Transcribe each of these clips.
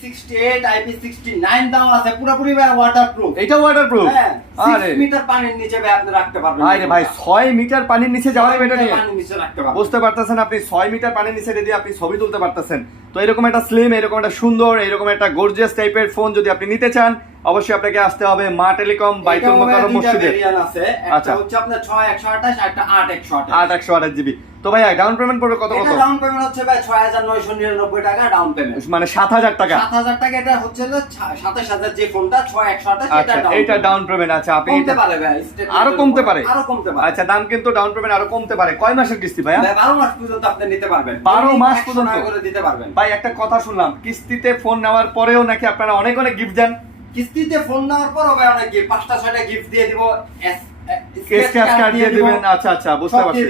68 IP69 দাও আছে পুরোপুরি ভাই ওয়াটারপ্রুফ। এটা ওয়াটারপ্রুফ? হ্যাঁ, আরে 6 মিটার পানির নিচে ভাই আপনি রাখতে পারবেন। আরে ভাই 6 মিটার পানির নিচে যাওয়া যাবে এটা নিয়ে? পানির নিচে রাখতে পারবেন। বুঝতে পারতেছেন আপনি 6 মিটার পানির নিচে দিয়ে আপনি ছবি তুলতে পারতেছেন। তো এরকম একটা স্লিম, এরকম একটা সুন্দর, এরকম একটা গর্জিয়াস টাইপের ফোন যদি আপনি নিতে চান, অবশ্যই আপনাকে আসতে হবে মা টেলিকম বাইতুল মোকাররম মসজিদে। আছে আচ্ছা, একটা হচ্ছে আপনার 6128 আর একটা 8128। 8128 জিবি। তো ভাই ডাউন পেমেন্ট পড়বে কত কত? এটা ডাউন পেমেন্ট হচ্ছে ভাই 6999 টাকা ডাউন পেমেন্ট, মানে 7000 টাকা। 7000 টাকা। এটা হচ্ছে 27000 যে ফোনটা 6128 আচ্ছা, এটা ডাউন পেমেন্ট। আচ্ছা, আপনি কমতে পারে ভাই, আরো কমতে পারে? আরো কমতে পারে। আচ্ছা, দাম কিন্তু ডাউন পেমেন্ট আরো কমতে পারে। কয় মাসের কিস্তি ভাইয়া? ভাই 12 মাস পর্যন্ত আপনি নিতে পারবেন। 12 মাস 100 পর্যন্ত টাকা করে দিতে পারবেন। ভাই একটা কথা শুনলাম, কিস্তিতে ফোন নেওয়ার পরেও নাকি আপনারা অনেক অনেক গিফট দেন? কিস্তিতে ফোন নেওয়ার পরও ভাই অনেক গিফট, 5টা 6টা গিফট দিয়ে দিব, স্ক্র্যাচ কার্ড দিয়ে দিবেন। আচ্ছা আচ্ছা, বুঝতে পারছি।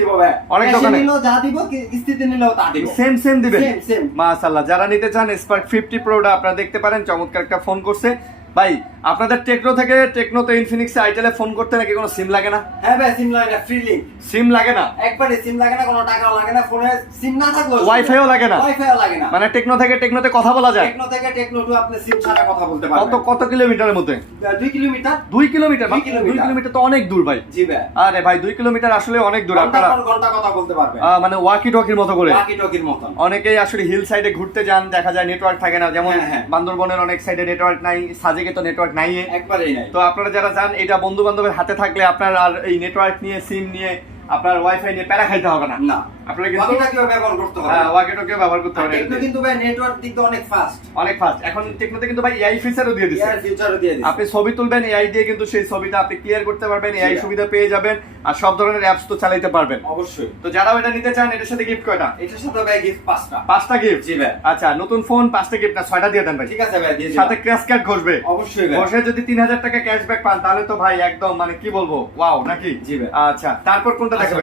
অনেক দোকানে নিলেও যা দিব, কিস্তিতে নিলেও তা দিব, সেম দিবেন। সেম। মাশাআল্লাহ, যারা নিতে চান স্পার্ক 50 প্রোটা আপনারা দেখতে পারেন, চমৎকার একটা ফোন করছে। ভাই আপনাদের টেকনো থেকে টেকনোতে ইনফিনিক্স আইটেলে ফোন করতে নাকি কোনো সিম লাগে না? হ্যাঁ ভাই, সিম লাগে না, ফ্রি লিংক। সিম লাগে না? একবারে সিম লাগে না, কোনো টাকাও লাগে না, ফোনে সিম না থাকলেও ওয়াইফাইও লাগে না? ওয়াইফাইও লাগে না। মানে টেকনো থেকে টেকনোতে কথা বলা যায়? টেকনো থেকে টেকনো টু আপনি সিম ছাড়া কথা বলতে পারবেন। কত কিলোমিটারের মধ্যে? 2 কিলোমিটার। 2 কিলোমিটার? 2 2 কিলোমিটার তো অনেক দূর ভাই। জি ভাই। আরে ভাই 2 কিলোমিটার আসলে অনেক দূর। আপনারা ঘন্টা কথা বলতে পারবেন, মানে ওয়াকি টকির মতো করে। ওয়াকি টকির মত। অনেকেই আসলে হিল সাইডে ঘুরতে যান, দেখা যায় নেটওয়ার্ক থাকে না, যেমন হ্যাঁ। বান্দরবনের অনেক সাইডে নেটওয়ার্ক নাই, সাজেকে তো নেটওয়ার্ক নাই। একবারেই নাই। তো আপনারা যারা যান, এটা বন্ধু বান্ধবের হাতে থাকলে আপনার আর এই নেটওয়ার্ক নিয়ে, সিম নিয়ে, আপনার ওয়াইফাই নিয়ে প্যারা খাইতে হবে না। না, আপনারা কিন্তু ওয়াকি-টকিও ব্যবহার করতে হবে। হ্যাঁ, ওয়াকি-টকিও ব্যবহার করতে হবে। টেকনো কিন্তু ভাই নেটওয়ার্ক দিক দিয়ে অনেক ফাস্ট, অনেক ফাস্ট। এখন টেকনোতে কিন্তু ভাই এআই ফিচারও দিয়ে দিচ্ছে। এর ফিচারও দিয়ে দিচ্ছে। আপনি ছবি তুলবেন এআই দিয়ে, কিন্তু সেই ছবিটা আপনি ক্লিয়ার করতে পারবেন, এআই সুবিধা পেয়ে যাবেন, আর সব ধরনের অ্যাপস তো চালাতে পারবেন। অবশ্যই। তো যারা এটা নিতে চান, এটার সাথে গিফট কয়টা? এটার সাথে ভাই গিফট 5টা। 5টা গিফট? জি ভাই। আচ্ছা, নতুন ফোন 5টা গিফট না 6টা দিয়ে দেন ভাই। ঠিক আছে ভাই, দিয়ে দিন। সাথে ক্র্যাশ কার্ড ঘষবে। অবশ্যই ভাই। ঘষে যদি 3000 টাকা ক্যাশব্যাক পান, তাহলে তো ভাই একদম মানে কি বলবো, ওয়াও নাকি? জি ভাই। আচ্ছা, তারপর কোনটা দেখাবেন?